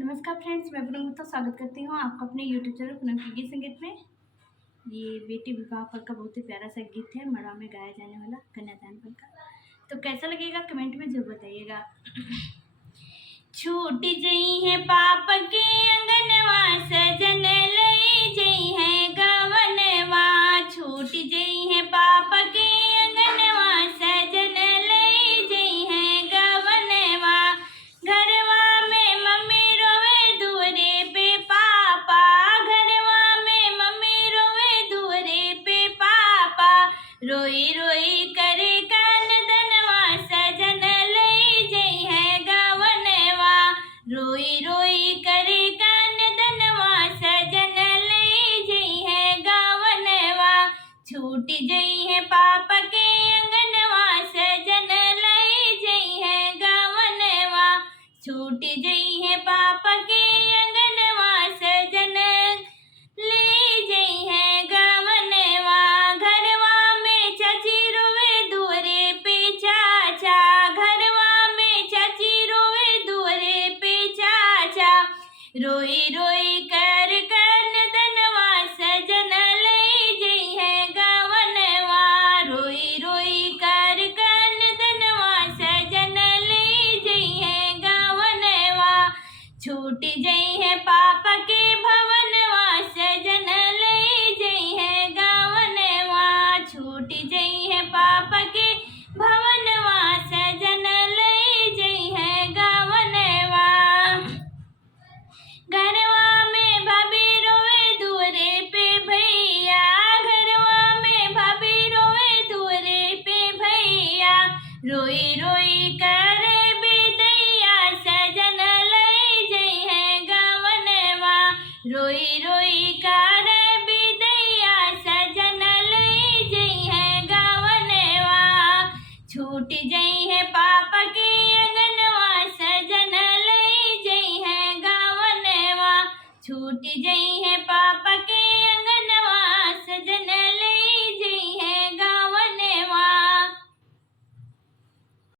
नमस्कार फ्रेंड्स, मैं पूनम गुप्ता स्वागत करती हूँ आपका अपने यूट्यूब चैनल पूनम की गीत संगीत में। ये बेटी विवाह पर का बहुत ही प्यारा सा गीत है, मड़वा में गाया जाने वाला कन्यादान पर का। तो कैसा लगेगा कमेंट में जरूर बताइएगा। छूट जई है पाप के अंगनवा, सजन लई जई है गवनवा। छूट जई है पाप के अंगनवा, सजन लई जई है गवनवा। घरवा में मम्मी रोवे दुअरे पे पापा, घरवा में मम्मी रोवे दुअरे पे पापा। रोई रोई करे कान दनवा, सजन लई जई है गवनवा। रोई रोई करे कान दनवा, सजन लई जई है गवनवा। छूट जई है पाप के अंगनवा, सजन लई जई है गवनवा। छूट जई है पाप के अंगनवा, सजन ले जई है गवनवा। घरवा में चाची रोवे दुअरे पे चाचा, घरवा में चाची रोवे दुअरे पे चाचा। रोई रोई कर कन दनवा, सजन लई जई है गवनवा। रोई रोई कर कन दनवा, सजन लई जई है गवनवा। छूट जई है पाप के भवनवा, सजन लई जई है गवनवा। छूट जई है पाप के भवनवा, सजन लई जई है गवनवा। घरवा में भाभी रोवे दुअरे पे भैया, घरवा में भाभी रोवे दुअरे पे भैया। रोई रोई करे बिदैया, सजन लई जई है गवनवा। रोई रोई करे बिदैया, सजन लई जई है गवनवा। छूट जई है पाप के अंगनवा, सजन लई जई है गवनवा। छूट जई है